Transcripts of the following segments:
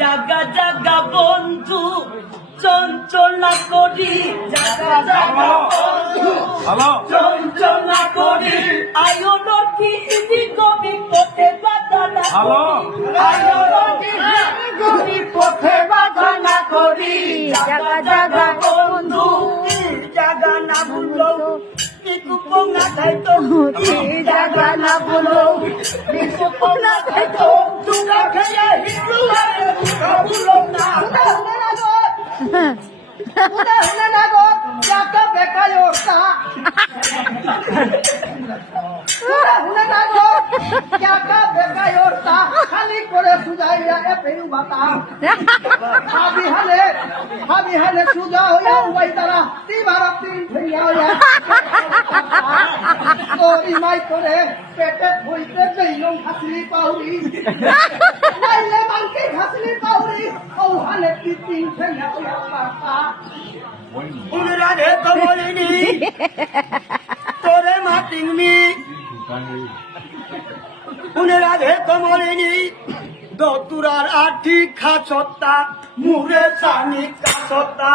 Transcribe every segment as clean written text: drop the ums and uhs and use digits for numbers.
জাগা জাগা বন্ধু চঞ্চলা করি, জাগা জাগা বন্ধু চঞ্চলা করি, আয়োর কি কবি পথে বাধা না করি, আয়োর কি পথে বাধা না করি, জাগা জাগা বন্ধু জাগা না ভুলো, কুপনা খাইতো জাগা না ভুলো, কুপনা খাইতো দুগা খাইয়া হিন্দু আরে ভুলো না। খালি করে সুজাইয়া পেরু বাতা হাবি হালে সুজা হইয়া উবাই তারা তিবারা তিন ফেরিয়া হইয়া তোরি মাই করে পেটে হইতে দেইলং খাসলি পাউরি নাইলে মানকে খাসলি পাউরি ও হালে তিন ফেরিয়া হইয়া বাতা উনরা রে তো বলিনি তোরে মাতিংনি উনরা রে তো বলিনি দতুরার আঠি খাচতা মুরে চানি কাচতা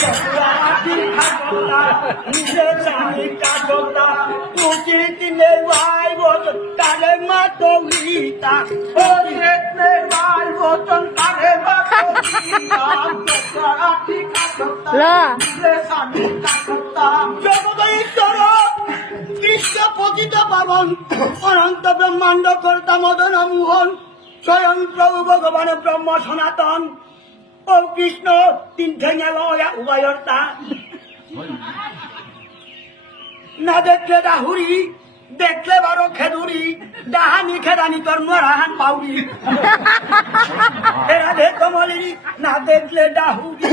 দতুরার আঠি খাচতা মুরে চানি কাচতা তুজি তিনে ভাই বল তারে মাতলিতা ওরে নে ভাই বচন তারে মাতলিতা দতুরার আঠি খাচতা মুরে চানি কাচতা জগদীশ্বর কৃষ্ণ পতিত পাবন অনন্ত ব্রহ্মাণ্ড কর্তা মদন মোহন স্বয়ং প্রভু ভগবান ব্রহ্ম সনাতন ও কৃষ্ণ তিন ঠেঙে লয়া উভয়র্তা না দেখলে ডাহুরি দেখলে বারো খেদুরি ডাহানি খেদানি তোর মরাহান পাউরি এরা দে কমলি না দেখলে ডাহুরি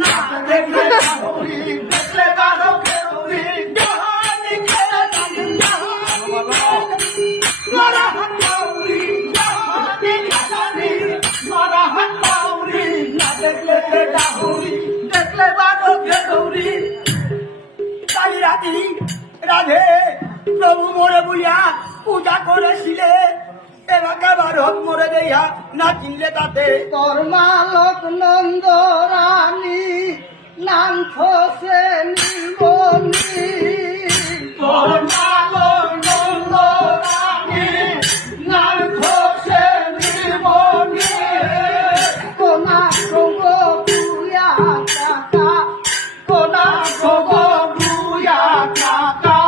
না দেখলে ডাহুরি দেখলে বারো খেদুরি ডাহানি খেদানি মরাহান পাউরি ডাহানি খেদানি মরাহান পাউরি না দেখলে ডাহুরি দেখলে বারো খেদুরি কালী রাতি রাধে প্রভু মোরে বুঝা পূজা করেছিলে এবার হোক মোরে দেয়া না চিনলে তাতে তোর মালক নন্দ রানী নাম খোসে নিবনি তোর মালক নন্দ রানী নাম খোসে নিবনি কোনা প্রভু বুয়া কাকা কোনা প্রভু বুয়া কাকা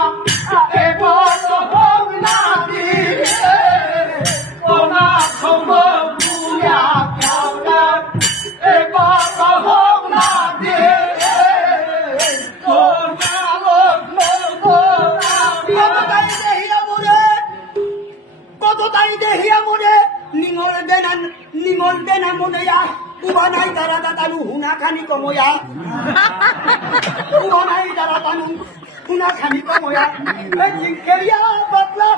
নিমল দেনা মনেয়া উবানাই তারা দাদানু হুনা খানি কময়া উবানাই তারা দানু হুনা খানি কময়া জিঙ্কেরিয়া বদলা